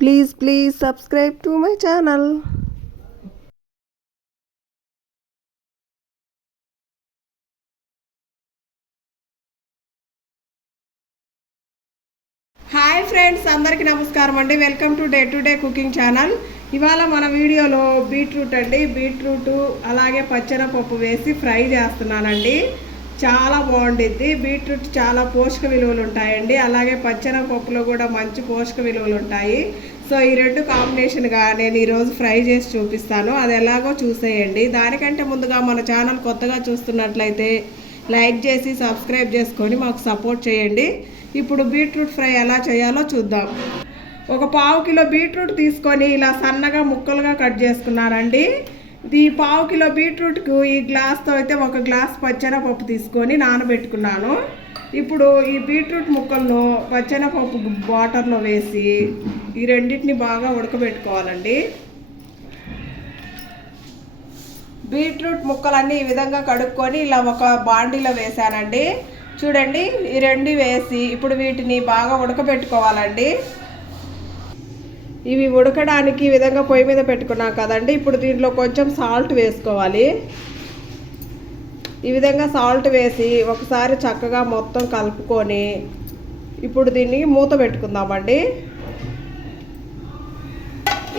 Please subscribe to my channel. Hi friends, అందరికీ నమస్కారం అండి. Welcome to day cooking channel. ఇవాళ మన వీడియోలో బీట్రూట్ అలాగే పచ్చెనపప్పు వేసి ఫ్రై చేస్తున్నానండి. చాలా బాగుండిద్ది. బీట్రూట్ చాలా పోషక విలువలు ఉంటాయండి, అలాగే పచ్చెనపప్పులో కూడా మంచి పోషక విలువలు ఉంటాయి. సో ఈ రెండు కాంబినేషన్గా నేను ఈరోజు ఫ్రై చేసి చూపిస్తాను. అది ఎలాగో చూసేయండి. దానికంటే ముందుగా మన ఛానల్ కొత్తగా చూస్తున్నట్లయితే లైక్ చేసి సబ్స్క్రైబ్ చేసుకొని మాకు సపోర్ట్ చేయండి. ఇప్పుడు బీట్రూట్ ఫ్రై ఎలా చేయాలో చూద్దాం. ఒక ½ కిలో బీట్రూట్ తీసుకొని ఇలా సన్నగా ముక్కలుగా కట్ చేసుకున్నానండి. ఈ ½ కిలో బీట్రూట్కు ఈ గ్లాస్తో అయితే 1 గ్లాస్ పచ్చెనపప్పు తీసుకొని నానబెట్టుకున్నాను. ఇప్పుడు ఈ బీట్రూట్ ముక్కలను పచ్చెనపప్పు వాటర్లో వేసి ఈ రెండింటిని బాగా ఉడకబెట్టుకోవాలండి. బీట్రూట్ ముక్కలన్నీ ఈ విధంగా కడుక్కొని ఇలా ఒక బాండీలో వేసానండి. చూడండి, ఈ రెండు వేసి ఇప్పుడు వీటిని బాగా ఉడకబెట్టుకోవాలండి. ఇవి ఉడకడానికి ఈ విధంగా పొయ్యి మీద పెట్టుకున్నాం కదండి. ఇప్పుడు దీంట్లో కొంచెం సాల్ట్ వేసుకోవాలి. ఈ విధంగా సాల్ట్ వేసి ఒకసారి చక్కగా మొత్తం కలుపుకొని ఇప్పుడు దీన్ని మూత పెట్టుకుందామండి.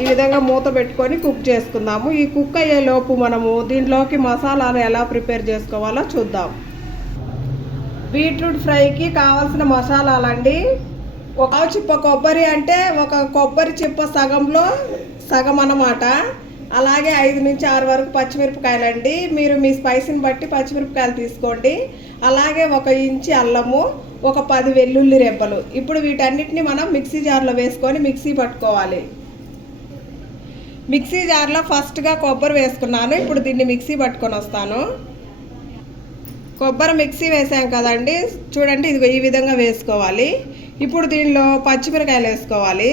ఈ విధంగా మూత పెట్టుకొని కుక్ చేసుకుందాము. ఈ కుక్ అయ్యేలోపు మనము దీంట్లోకి మసాలాలు ఎలా ప్రిపేర్ చేసుకోవాలో చూద్దాం. బీట్రూట్ ఫ్రైకి కావాల్సిన మసాలాలండి. ఒక చిప్ప కొబ్బరి అంటే ఒక కొబ్బరి చిప్ప సగంలో సగం అన్నమాట. అలాగే 5 నుంచి 6 వరకు పచ్చిమిరపకాయలండి. మీరు మీ స్పైసీని బట్టి పచ్చిమిరపకాయలు తీసుకోండి. అలాగే 1 ఇంచి అల్లము, ఒక 10 వెల్లుల్లి రెబ్బలు. ఇప్పుడు వీటన్నిటిని మనం మిక్సీ జార్లో వేసుకొని మిక్సీ పట్టుకోవాలి. మిక్సీ జార్లో ఫస్ట్గా కొబ్బరి వేసుకున్నాను. ఇప్పుడు దీన్ని మిక్సీ పట్టుకొని వస్తాను. కొబ్బరి మిక్సీ వేసాం కదండి. చూడండి, ఇది ఈ విధంగా వేసుకోవాలి. ఇప్పుడు దీనిలో పచ్చిమిరకాయలు వేసుకోవాలి.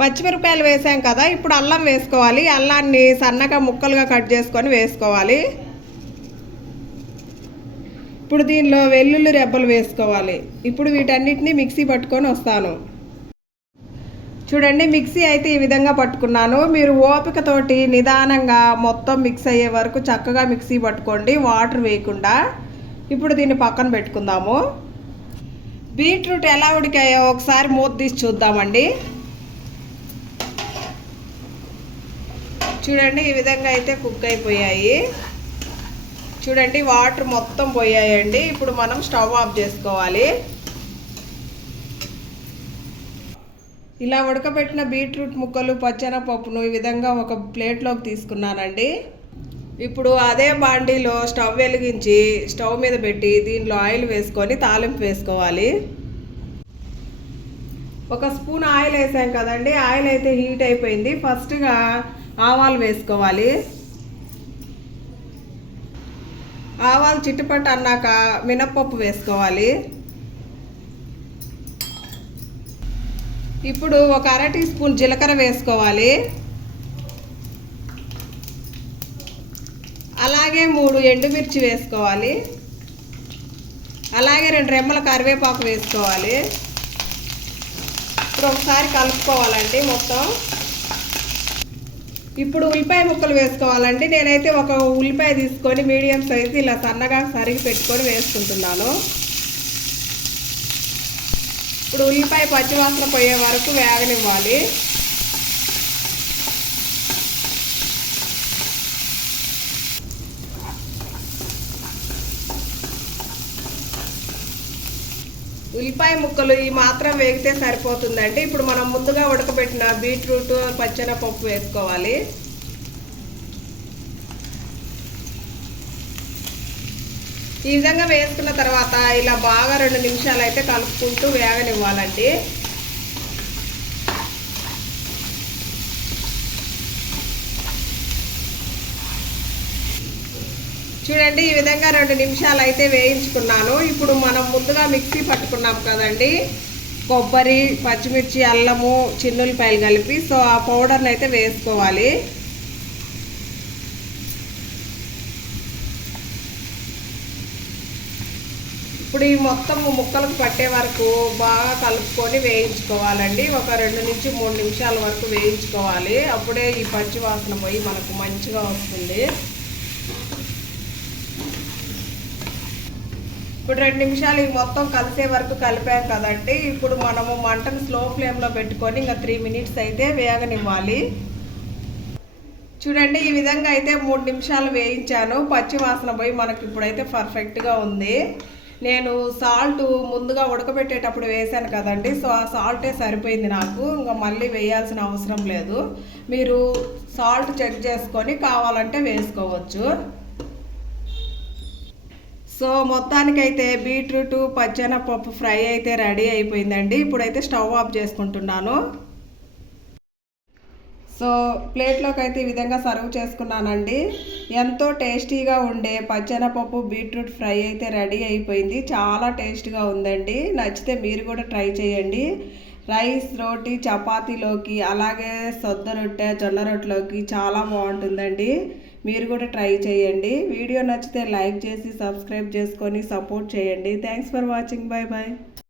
పచ్చిమిరపకాయలు వేసాం కదా, ఇప్పుడు అల్లం వేసుకోవాలి. అల్లాన్ని సన్నగా ముక్కలుగా కట్ చేసుకొని వేసుకోవాలి. ఇప్పుడు దీనిలో వెల్లుల్లి రెబ్బలు వేసుకోవాలి. ఇప్పుడు వీటన్నిటిని మిక్సీ పట్టుకొని వస్తాను. చూడండి, మిక్సీ అయితే ఈ విధంగా పట్టుకున్నాను. మీరు ఓపికతోటి నిదానంగా మొత్తం మిక్స్ అయ్యే వరకు చక్కగా మిక్సీ పట్టుకోండి, వాటర్ వేయకుండా. ఇప్పుడు దీన్ని పక్కన పెట్టుకుందాము. బీట్రూట్ ఎలా ఉడికాయో ఒకసారి మూత తీసి చూద్దామండి. చూడండి, ఈ విధంగా అయితే కుక్ అయిపోయాయి. చూడండి, వాటర్ మొత్తం పోయాయండి. ఇప్పుడు మనం స్టవ్ ఆఫ్ చేసుకోవాలి. ఇలా ఉడకబెట్టిన బీట్రూట్ ముక్కలు పచ్చెనపప్పును ఈ విధంగా ఒక ప్లేట్లోకి తీసుకున్నానండి. ఇప్పుడు అదే బాండీలో స్టవ్ వెలిగించి స్టవ్ మీద పెట్టి దీనిలో ఆయిల్ వేసుకొని తాలింపు వేసుకోవాలి. 1 స్పూన్ ఆయిల్ వేసాం కదండి. ఆయిల్ అయితే హీట్ అయిపోయింది. ఫస్ట్గా ఆవాలు వేసుకోవాలి. ఆవాలు చిట్టుపట్టు అన్నాక మినప్పప్పు వేసుకోవాలి. ఇప్పుడు ఒక 1/2 టీ స్పూన్ జీలకర్ర వేసుకోవాలి. అలాగే 3 ఎండుమిర్చి వేసుకోవాలి. అలాగే 2 రెమ్మల కరివేపాకు వేసుకోవాలి. ఇప్పుడు ఒకసారి కలుపుకోవాలండి మొత్తం. ఇప్పుడు ఉల్లిపాయ ముక్కలు వేసుకోవాలండి. నేనైతే ఒక ఉల్లిపాయ తీసుకొని మీడియం సైజు ఇలా సన్నగా సరిగి పెట్టుకొని వేసుకుంటున్నాను. ఇప్పుడు ఉల్లిపాయ పచ్చివాసన పోయే వరకు వేగనివ్వాలి. ఉల్లిపాయ ముక్కలు ఈ మాత్రం వేగితే సరిపోతుందండి. ఇప్పుడు మనం ముందుగా ఉడకబెట్టిన బీట్రూట్ పచ్చెనపప్పు వేసుకోవాలి. ఈ విధంగా వేసుకున్న తర్వాత ఇలా బాగా 2 నిమిషాలు అయితే కలుపుకుంటూ వేగనివ్వాలండి. చూడండి, ఈ విధంగా 2 నిమిషాలు అయితే వేయించుకున్నాను. ఇప్పుడు మనం ముందుగా మిక్సీ పట్టుకున్నాం కదండి, కొబ్బరి, పచ్చిమిర్చి, అల్లము, చిన్నులపాయలు కలిపి. సో ఆ పౌడర్ని అయితే వేసుకోవాలి. ఇప్పుడు ఈ మొత్తం ముక్కలకు పట్టే వరకు బాగా కలుపుకొని వేయించుకోవాలండి. ఒక 2 నుంచి 3 నిమిషాల వరకు వేయించుకోవాలి. అప్పుడే ఈ పచ్చి వాసన పోయి మనకు మంచిగా వస్తుంది. ఇప్పుడు 2 నిమిషాలు ఈ మొత్తం కలిసే వరకు కలిపాం కదండి. ఇప్పుడు మనము మంటను స్లో ఫ్లేమ్లో పెట్టుకొని ఇంకా 3 మినిట్స్ అయితే వేగనివ్వాలి. చూడండి, ఈ విధంగా అయితే 3 నిమిషాలు వేయించాను. పచ్చి వాసన పోయి మనకి ఇప్పుడైతే పర్ఫెక్ట్గా ఉంది. నేను సాల్ట్ ముందుగా ఉడకబెట్టేటప్పుడు వేసాను కదండి, సో ఆ సాల్టే సరిపోయింది నాకు. ఇంకా మళ్ళీ వేయాల్సిన అవసరం లేదు. మీరు సాల్ట్ చెక్ చేసుకొని కావాలంటే వేసుకోవచ్చు. సో మొత్తానికైతే బీట్రూట్ పచ్చెనపప్పు ఫ్రై అయితే రెడీ అయిపోయిందండి. ఇప్పుడైతే స్టవ్ ఆఫ్ చేసుకుంటున్నాను. సో ప్లేట్లోకి అయితే ఈ విధంగా సర్వ్ చేసుకున్నానండి. ఎంతో టేస్టీగా ఉండే పచ్చెనపప్పు బీట్రూట్ ఫ్రై అయితే రెడీ అయిపోయింది. చాలా టేస్ట్గా ఉందండి. నచ్చితే మీరు కూడా ట్రై చేయండి. రైస్, రోటీ, చపాతీలోకి, అలాగే సొద్ద రొట్టె, జొన్న రొట్టెలోకి చాలా బాగుంటుందండి. మీరు కూడా ట్రై చేయండి. వీడియో నచ్చితే లైక్ చేసి సబ్స్క్రైబ్ చేసుకొని సపోర్ట్ చేయండి. Thanks for watching. Bye bye.